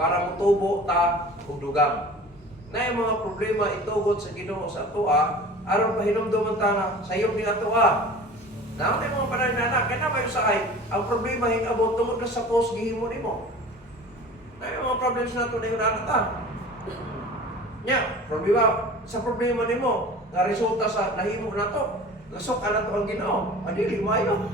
para mutubo ta og dugang. Na yung mga problema itugot sa Ginoo sa atoa, aron pahinumduman ta nga sayop ni atoa. Na may mga panagnanak, kaya na may usakay, ang problema hingabot tungod na sa post gihimo nimo. Na yung mga problems na ito na yung nanata. Nya, problema sa problema nimo, nga resulta sa nahimo na to. Lasok ka na to ang Ginoo. Dili mayo.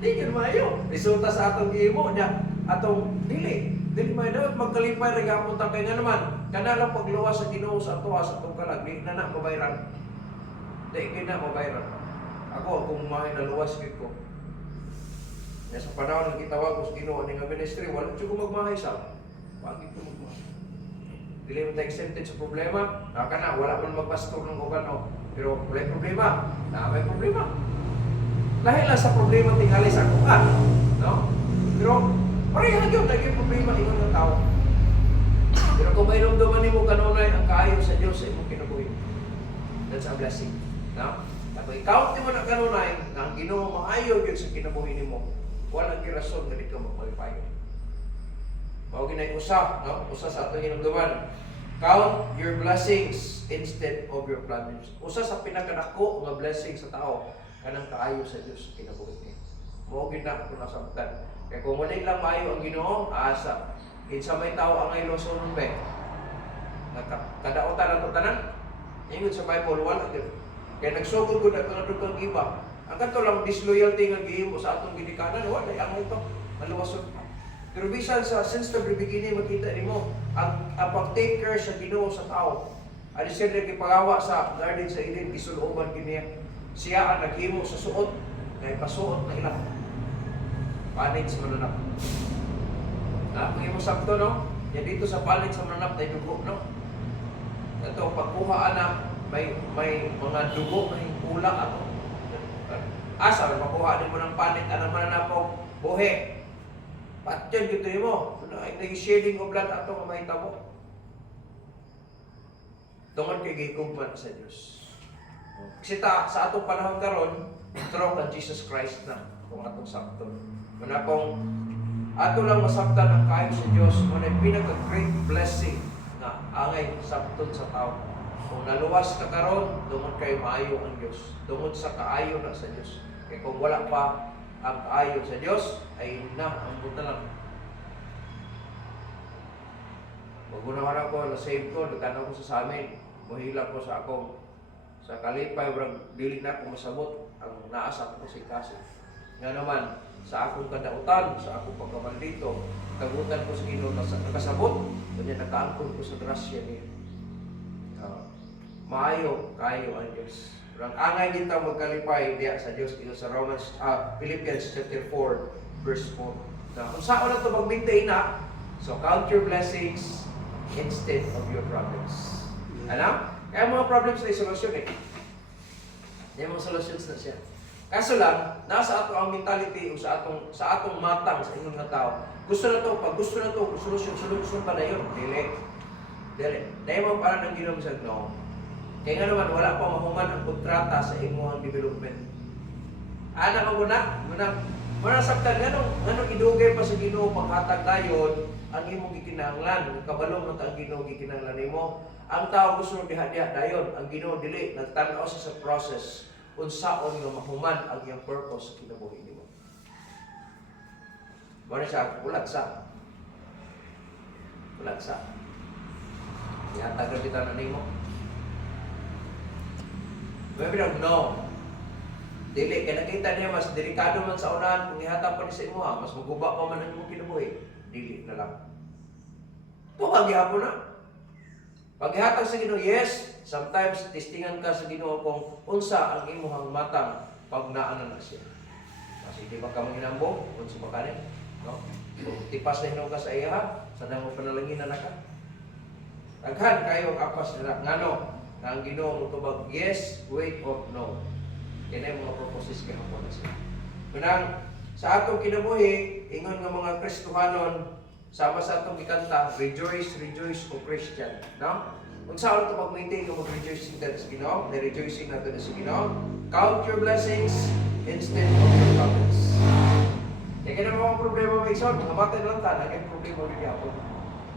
Dili mayo. Resulta sa atong gihimo nya atong dili. Dili mayo dapat magkalipay ra gyapon ta kay nga naman. Kana lang pagluwas sa Ginoo sa atoa sa atong kalag, di na mabayran. Di na mabayran. Ako kung mahay naluwas gid ko. Nya sa panahon nga gitawag ko sa Ginoo ning ministry, wala jud ko magmahay sa. Pagi ko magmahay. Dili mo ta exempted sa problema, kana wala man magpastor ng uban o. Pero wala problema, may problema. Lahi lang sa problema tingali sa ako ka, no? Pero pareha gyud naging problema ingon ng tao. Pero kung may ramdaman nimo kanunay ang kaayo sa Dios sa imong kinabuhi, that's a blessing, no? Kapag ikaw di mo na kanunay na ang Ginoo maayo gyud sa kinabuhi nimo, wala gyud rason nga di ka mag-qualify. Mao ginay usa, no? Usa sa atong hinumduman. Count your blessings instead of your problems. Usa sa pinakadako nga blessing sa tao kanang kaayo sa Dios sa kinabuhi niya. Mao gid na ako nasabtan. Kaya kung wala lang maayo ang Ginoo, asa. Kinsa may tao ang ay losonon ba? Kadaotan ato tanan. Ingon sa Bible wala gyud. Kaya nagsugod gud ato nadukang iba. Ang kanto lang disloyalty nga gihimo sa atong ginikanan, wala ang ito. Maluwason pa. Pero bisan sa since the very beginning makita nimo ang pag-take care sa Ginoo sa tao. Ano siya nagipagawa sa garden sa Eden, gisuloban kiniya. Siya ang naghimo sa suot, kay pasuot na ilang. Panit sa mananap. Kung imo sakto, no? Yan dito sa panit sa mananap na dugo, no? Ito, pagkuha na, may mga dugo na hingkula ato. Asa, makuha din mo ng panit, anong mananap mo, buhe. Patyan dito mo, nag-shading of blood ato nga mahitabo. Tungod kay gigugman sa Dios. Kasi sa atong panahon karon, true ang Jesus Christ na kung atong sakton. Muna kung ato lang masabtan ang kaayo sa Dios, muna pinaka-great blessing na angay sabton sa tao. Kung naluwas ka karon, tungod kay maayo ang Dios. Tungod sa kaayo na sa Dios. Kaya kung wala pa ang kaayo sa Dios, ay na ang buta lang. Magunawan ako, na-save ko, nagtanaw ko sa amin, muhila ko sa akong sa kalipay, dili na ako masabot ang naasa ko si kasi. Nga naman, sa akong kadautan, sa akong pagkamaldito, kagutan ko sa Ginoo nakasabot, kanya nakaangkon ko sa grasya niya. Maayo kayo ang Diyos. Ang angay kita magkalipay diya sa Diyos dito sa Philippians chapter 4 verse 4. Now, kung saan na ito mag-maintain na, so count your blessings instead of your problems. Alam? Kaya mga problems na solusyon eh. Yung mga solutions na siya. Kaso lang, nasa ato ang mentality o sa atong matang sa inyong mga tao. Gusto na to, pag gusto na to, solusyon pa na yun. Dili. Dahil mo parang ang Ginoo sa no. Kaya nga naman, wala pa mahuman ang kontrata sa imuhang development. Ana ka muna saktan, ganong idugay pa sa Ginoo paghatag dayon ang imong gikinahanglan. Kabalong ng ang Ginoo gikinahanglan nimo. Ang tao gusto diha-diha dayon, ang Ginoo dili nagtan-aw sa process unsaon nga mahuman ang iyang purpose sa kinabuhi nimo. Muna siya ulagsa. Ihatag ra kita na nimo. Maybe no. Dili, kaya nakita niya mas delikado man sa unahan kung ihatag pa ni sa imo mas maguba pa man ang imong kinabuhi. Dili na lang. Tuwag gyapon na. Pag ihatag sa Ginoo, yes, sometimes testingan ka sa Ginoo kung unsa ang imong matang pag naana na siya. Kasi di ba ka manginambong, unsa ba kanin? No? Kung tipas na hinong ka sa iya, sana mo panalanginan na ka. Daghan kayo ang apas nila. Ngano? Ang Ginoo mo tubag yes, wait, or no. Kaya mga purposes kaya po na siya. Kunang sa atong kinabuhi, ingon nga mga Kristohanon, sama sa atong ikanta, rejoice, rejoice, O Christian. No? Kung saan ito mag-maintain yung mag-rejoicing natin sa Ginoo, na-rejoicing natin sa Ginoo, count your blessings instead of your problems. Kaya na mga problema may isod, mga matay lang ta, naging problema rin yapon.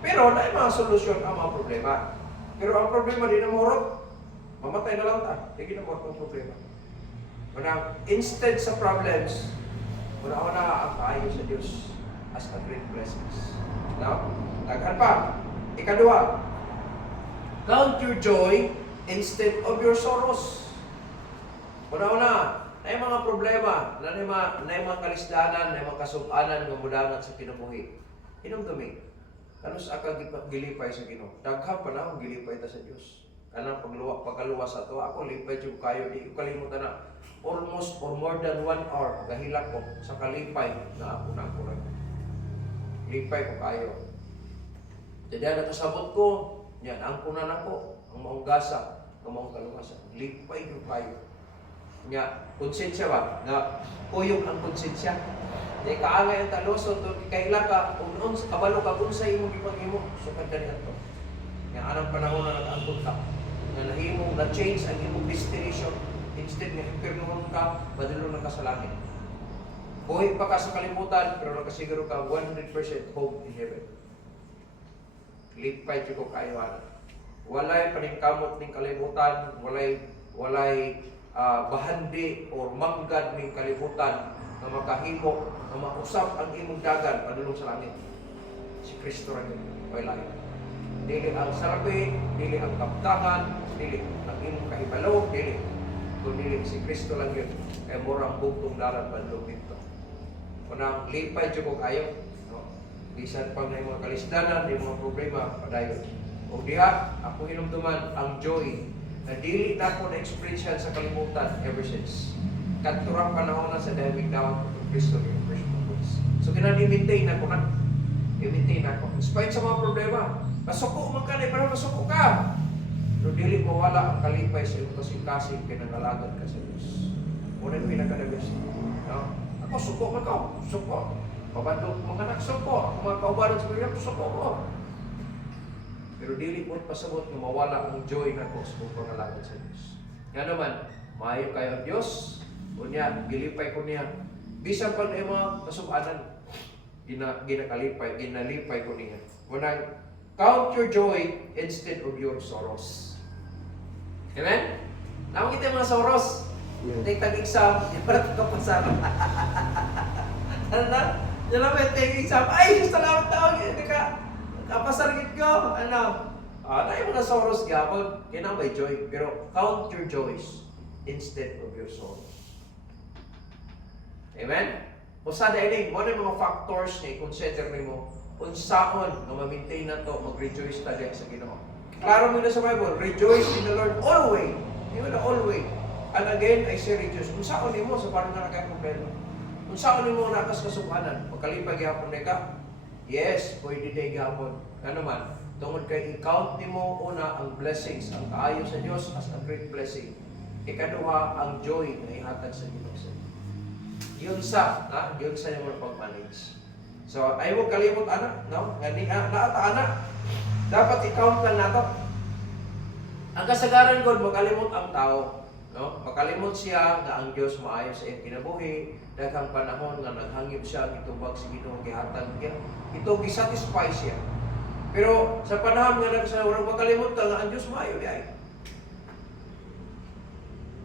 Pero na mga solusyon ang mga problema. Pero ang problema din na morot, mamatay na lang ta, hindi na morot ang problema. Manang instead sa problems, una-una ang kaayo sa Diyos as a great blessings. Now, daghan pa. Ikadua, count your joy instead of your sorrows. Una-una, na yung mga problema, na yung mga kalisdanan, na yung mga kasubanan ng mudangan sa kinabuhi. Inong dumi, kanos aka gilipay sa Ginoo. Daghang panahon gilipay ta sa Dios. Kanang pagkaluwa sa to, ako lipay jud kayo, di ko kalimutan na almost or more than 1 hour gahilak ko sa kalipay na ako na ako. Lipay ko kayo. Jadi nakasabot ko, yan ang kunan ako, ang maong gasa, ang maong kaluwasan. Lipay ko kayo. Nga, konsensya ba? Nga, kuyog ang konsensya. Di kaangay ang taloson, kaila ka, unon, kabalo ka kung sa imong ipag-imo, so kagdanihan to. Nga, anong panahon na nag-angkot ka, nga nahimong na-change ang imong destination, instead nga impirnuhon ka, madalo na ka sa langit. Buhay pa ka sa kalimutan, pero nakasiguro ka 100% hope in heaven. Lipay ko kayo, walay paningkamot ng kalimutan, walay bahandi o manggad ng kalibutan na makahimo, na mausap ang imong dagan padulong sa langit. Si Kristo rin ay layo. Dili ang sarbe, dili ang kaptangan, dili ang imong kahibalo, dili. Kung dili si Kristo lang yun, kaya mura ang bugtong dalan padulong dito. Kunang lipay ko kayo, no? Bisan pang na yung mga kalisdanan, yung mga problema, padayon. O diha, ako hinumduman ang joy na dili na ako na-experience yan sa kalimutan ever since. Kanturang panahon na sa diving down to Kristo in first place. So, kinani-maintain ako na. I-maintain ako. In spite sa mga problema, masuko man ka na, parang masuko ka. Pero dili mawala ang kalipay sa iyong kasing-kasing pinangalagan ka sa Diyos. Una yung pinagkadabis. No? Ako, suko man ka. Suko. Pabandok mga anak, suko. Ako mga kaubalan sa mga suko ko. Pero dili mo pasabot na mawala ang joy na ko sa pangalagan sa Diyos. Nga naman, maayo kayo ang Diyos, unya, gilipay ko niya. Bisan pa na mga kasubanan, ginalipay ko niya. Unang, count your joy instead of your sorrows. Amen? Naman kita mga sorrows. Tag-exam, yung parang kapasara. Ano na? Yung naman, tag-exam. Ay, salamat tawag. Kapasargit ko, ano? Na yung mga sorrows gapon, kaya may joy. Pero count your joys instead of your sorrows. Amen? Kung sa dahil, mo na yung mga factors na i-consider mo, kung saan na ma-maintain na to, mag-rejoice tayo sa Ginoo. Klaro mo na sa Bible, rejoice in the Lord always. Hindi mo na always. And again, I say rejoice. Kung saan mo sa parang na nagka-problema. Kung saan mo nakas kasukanan, pagkalipag yapon na ka, yes, pwede day gapon. Ano man, tungod kay i-count nimo una ang blessings, ang kaayo sa Dios as a great blessing. Ikaduha ang joy na ihatag sa Ginoo. Yun sa yung pag-manage. So, ay mo kalimot anak, no? Ngani naata anak. Dapat i-count lang nato. Ang kasagaran gud makalimot ang tao, no? Makalimot siya nga ang Dios maayo sa iyang kinabuhi, daghang panahon nga naghangib siya gitubag sa Ginoo gihatag niya. Ito gisatisfy siya. Pero sa panahon nga nagsawarang makalimot ka nga ang Diyos maayo di ay.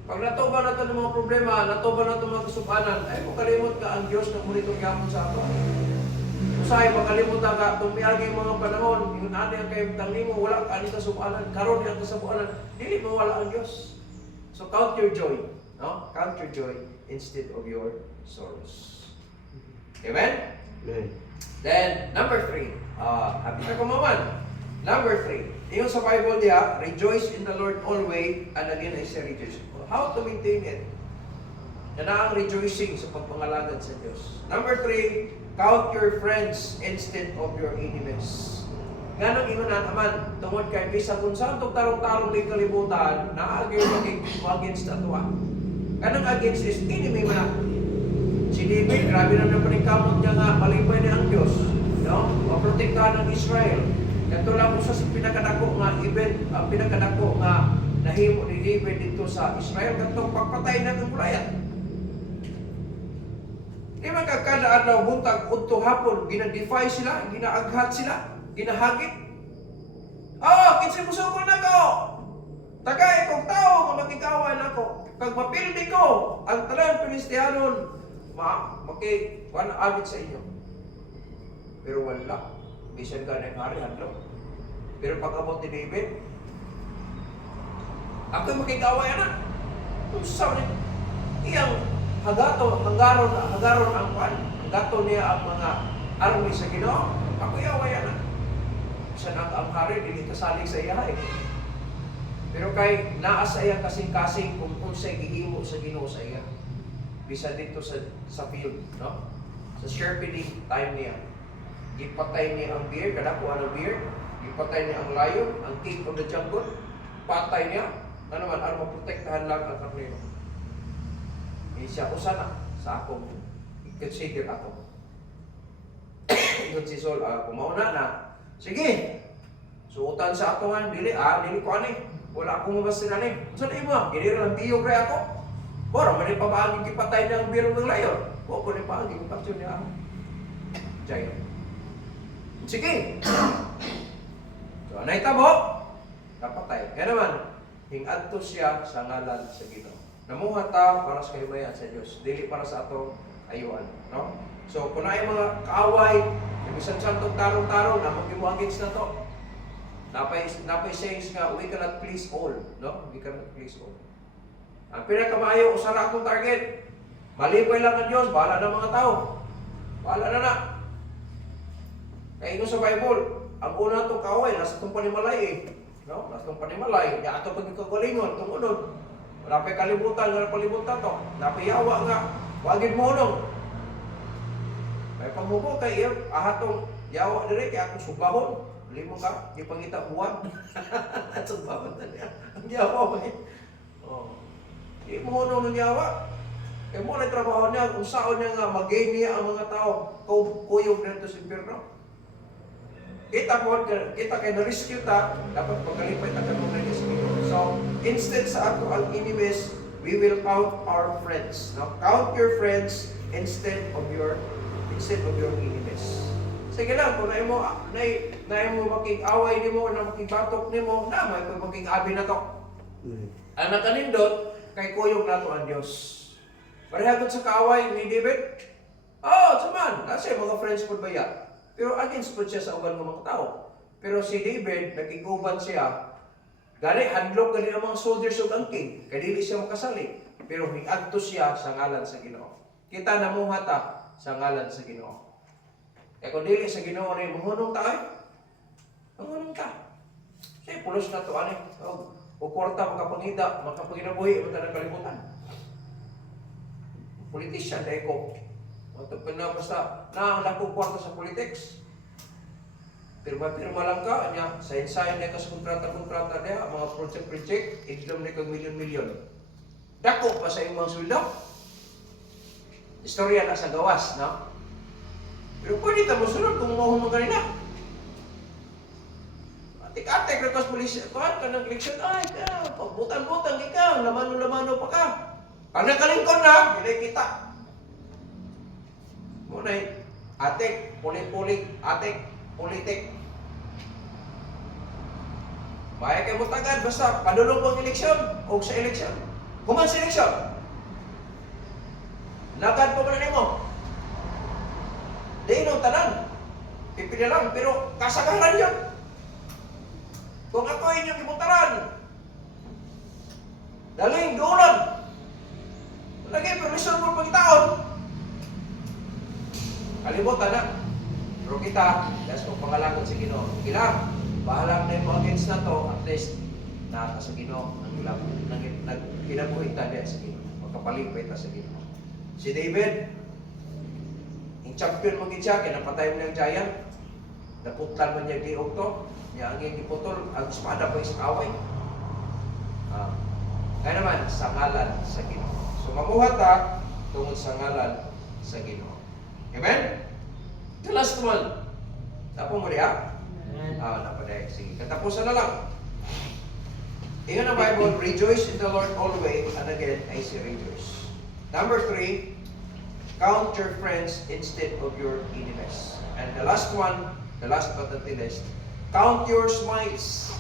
Pag natuba na ito ng mga problema, natuba na ito mga kasubanan, ay makalimot ka ang Diyos na monitor yapon sa ato. Usahay, makalimot ka, tumiyagi mga panahon, yung nani ang kayo tangli mo, wala ka anita subanan, karon ang kasabuanan, dili mawala ang Diyos. So count your joy, no? Count your joy instead of your sorrows. Amen? Amen. Then, number 3, happy na kumaman. Number 3, yung sa Bible diya, rejoice in the Lord always, and again I say rejoice. How to maintain it? Yan ang rejoicing sa pagpangalagan sa Diyos. Number 3, count your friends instead of your enemies. Ganang ingon na naman, tungod kay bisa kung saan itong tarong-tarong ng kalibutan, naagyo maging against na tuwa. Ganang against is enemy mo na. Si David, grabe na paningkamot niya nga, malipay niya ang Diyos. No? Maprotektahan ng Israel. Ganito lang kung sa pinakadako nga event, ang pinakadako nga nahimo ni David dito sa Israel, ganitong pagpatay ng Goliath. Di man kada adlaw buntag udto hapon gina-defy sila, ginaaghat sila, ginahagit. Kinsa musukol nako. Tagay kong tao nga makikawan nako. Kag mapildi ko ang tanan Pilistiyanon, kuan abit sa inyo. Pero wala. Bisan ka ng hari hadlaw. Pero pag-abot ni David, ako makikaway na. Kung saan iyang hanggaron ang kuan. Hanggaton niya ang mga army sa Ginoo. Ako yaway na. Bisan ang hari dili kasalig sa iya eh. Pero kay naa sa iya kasing-kasing kung unsay gihimo sa Ginoo sa iya. Bisan dito sa field, no? Sa shepherding time niya. Gipatay niya ang bear, kadako ang bear. Gipatay niya ang lion, ang king of the jungle. Patay niya. Ano man, ang maprotektahan lang ang karnero. Siya usana sa akong i-consider ako. Ingon si Saul, kumauna na. Sige. Suotan sa atongan, dili ko ani. Wala akong mabasin ani. Saan na mo? Ginira lang tiyo kaya ako. Bora, mali pa maaging kipatay ng biro ng layon. O, mali pa aging kipatay niya ako. Giant. Sige. So, anay tabo. Napatay. Kaya naman, hingadto siya sa ngalan sa Ginoo. Namuhat ta para sa kahimayan sa Dios, dili para sa atong ayuan, no? So kung ay mga kaaway, bisan santong tarong-tarong na magimo against na to. Napay sayings nga we cannot please all, no? We cannot please all. Ang pinakamaayo usara akong target. Malipay lang ang Dios, bahala ng mga tao. Bahala na. Kaya ino sa Bible, ang una itong kaaway nasa itong panimalay eh. No? Nasa itong panimalay, ya ato pagkakalingon, itong unod. Wala pa'y kalibutan, wala palibutan to. Napay yawa nga, wagin mo nung. May pamubo kay iyo, ahatong yawa dire kay akong subahon. Limo ka, di pangita buwan. At subahon na niya. Ang yawa ba eh. Di mo nung ng yawa. Kaya mo na trabaho niya, kung saan niya nga mag-gain niya ang mga tao, kuyog na ito sa impirno. Kita kay na-rescue ta, dapat pagkalipay ta kanong na-rescue. So, instead sa ato ang enemies, we will count our friends. Now, count your friends instead of your enemies. Sige lang, kung na mo makig-away nimo na makig-batok nimo, na may makig-abi na to. Ang nakanindot, kay kuyog nato ang Dios. Parehagod sa kaaway ni David. Saman, kasi mga friends po ba yan? Pero against po siya sa uban ng mga tao. Pero si David, nag-iguban siya, gani, handlok gani ang mga soldiers of ang king, kaya dili siya makasali. Pero hiadto siya sa ngalan sa Ginoo. Kita namuhata sa ngalan sa Ginoo. Kaya kung dili sa Ginoo rin, mahunong ta mahunong ta. Siya, pulos na to, ani. O kwarta, makapanginabuhi, mata na kalimutan. Politician, dahil ko. Ito pa na basta naku kwarta sa politics. Pirma lang ka, niya, sayin-sayin niya kas kontrata niya, mga project, idlom niya kag milyon-milyon. Dako pa sa imong sweldo. Istorya na sa gawas, no? Pero pwede ta mo sunod kung mahunong ganina. Atik-atik na kas pulisya, kuhan ka ng eleksyon, pagbutang-butang ikaw, lamano-lamano pa ka. Pag nakalingkod na, hindi kita. Munay, atik, pulit-pulit, atik, politik. Baya kayo mo tagad, basta padulong po ang eleksyon o sa eleksyon. Kuman sa eleksyon. Nagad po ba na mo? Di nung tanan. Pipili lang, pero kasagaran yun. Kung ako inyong ibutaran, daling dulan. Lagi, permission mo pagkitaon. Kalimutan na. Pero kita, das kong pangalangod sa Ginoo. Kila, bahala na mo against na to, at least, nata sa Ginoo, nagkinabuhin ta diya sa Ginoo. Magkapalipay ta sa Ginoo. Si David, yung champion mo siya, kinapatay mo ng giant, naputlan man niya giog to, niya ang iputol, ang espada pa sa kaway. Kaya naman, sa ngalan sa Ginoo. So, mamuhat ta, tungod sa ngalan sa Ginoo. Amen? The last one. Tapo mo diya? Napaday. Sige. Katapusan na lang. Ingat ang Bible, rejoice in the Lord always. And again, I say rejoice. Number 3, count your friends instead of your enemies. And the last one, the last but not the least, count your smiles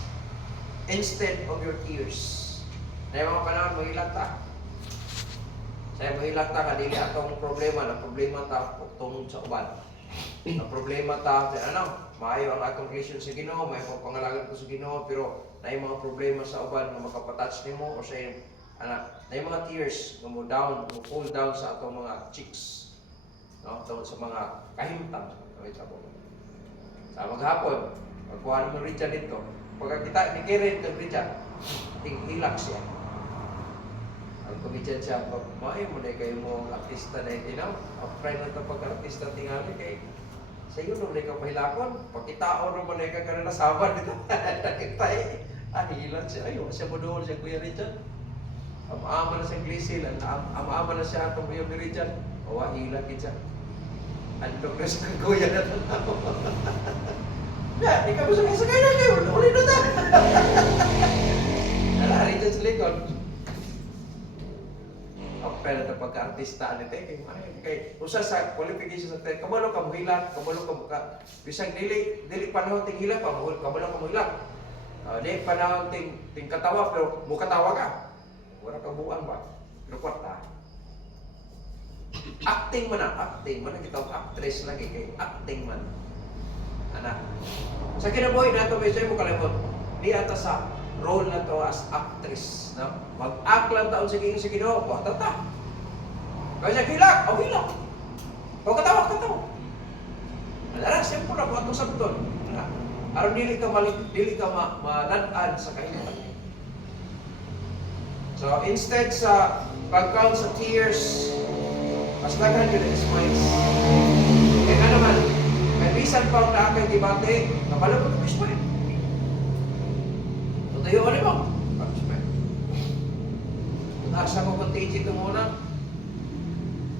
instead of your tears. Na yung mga panahon, mahilat ta. Saya mahilat ta, kadili atong problema, na problema ta tungod sa uban. Na problema ta, maayo ang atong relation sa Ginoo, may pangalagan ko sa Ginoo, pero na yung mga problema sa uban na makapatouch nimo o sa yung na yung mga tears na mo down, mo fall down sa atong mga cheeks. No? Tungod sa mga kahimtang. Sa maghapon, magkuhan mo Richard dito. Pagka kita ni Karen kang Richard, hilak siya. Ang comedian siya, maayo mo na kayo mo artista na itinaw. Apply na ito pagka-artista tingali kay sa iyo nung ka pahilakon. Pagkitao naman na ka na nasaban dito. Nakita hilang siya. Ayaw siya mo doon siya Kuya Richard. Ama na sa glisil, ama na siya itong Kuya Richard. Awa, hilang kita. Andok na siya Kuya na tanaw. Ya, di ka mo sa kaya na kayo. Ulit na ta. Nala, Richard sa likod. Pero ito pagka-artista nito, kay usa sa qualification sa tayo, kabalo ka muhilak, kabalo ka muka, bisang dili panahon ting hilak pa, kabalo ka muhilak. Dili panahon ting katawa, pero mukatawa ka. Wala ka buang ba? Pero kwarta. Acting man kita actress lagi kay acting man. Anak. Sa kinabuhi nato may mo kalimot, di ata sa role na to as actress, no? Mag-act lang taon sa Ginoo, wa ta. Kaya hilak, hilak. O katawa. Alara, siyempre na ko atong sabton. Aron dili ka malad-an sa kahimtang. So instead sa pag-count sa tears, mas daghan yun ang smiles. Kaya nga naman, may bisan pa ang naakay debate, kapalo ko ng smile. Tayo ano mo? Pag-smile. Kung asa ko contagion ito muna,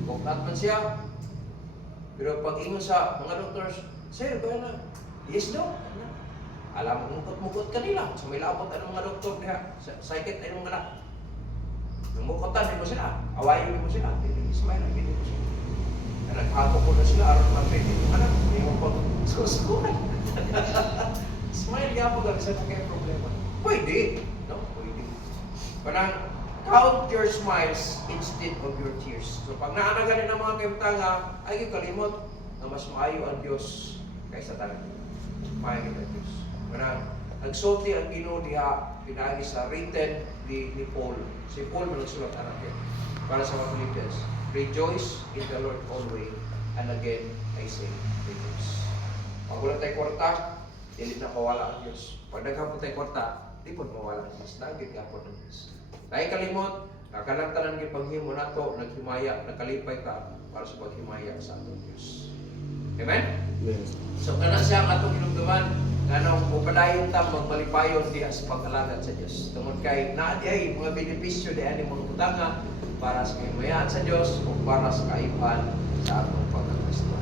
buklat man siya. Pero pag ingon sa mga doctors, sir, kaya na. Yes, doc. Alam mo, mukot kanila. So may labot ang mga doktor niya. Psychic ay mga anak. Nung mukotan mo sila, awayin mo sila. Smile lang, hindi mo sila. Naghago ko na sila, aron mag-pwede. Anak, hindi mo pag susukuhan. Smile nga po gabi sa mga problema. Pwede. No? Pwede. Parang, count your smiles instead of your tears. So pag naanaganin ng mga kaimtanga, ay kalimot na mas maayo ang Diyos kaysa talaga. Maayo ang Diyos. Parang, nagsulti ang Ginoo diha, pinagi sa written ni Paul. Si Paul mo nagsulat anak yan. Para sa mga Philippians. Rejoice in the Lord always. And again, I say, rejoice. Pag wala tayo kwarta, dili na mawala ang Diyos. Pag naghapon tayo kwarta, di po mawala ang Diyos. Nagit gapon ang Diyos. Dahil kalimot, kakalagtanan ng paghimo na to, naghimaya, nakalipay ka para sa paghimaya sa atong Diyos. Amen? Yes. So, kana siya ang atong hinumduman, nanong upadayon ta magbalipayon diha sa pag-alagad sa Diyos. Tungod kay naadi mga benepisyo di ani mga butanga para sa kahimayaan sa Diyos o para sa kaiban sa atong pagkakristo.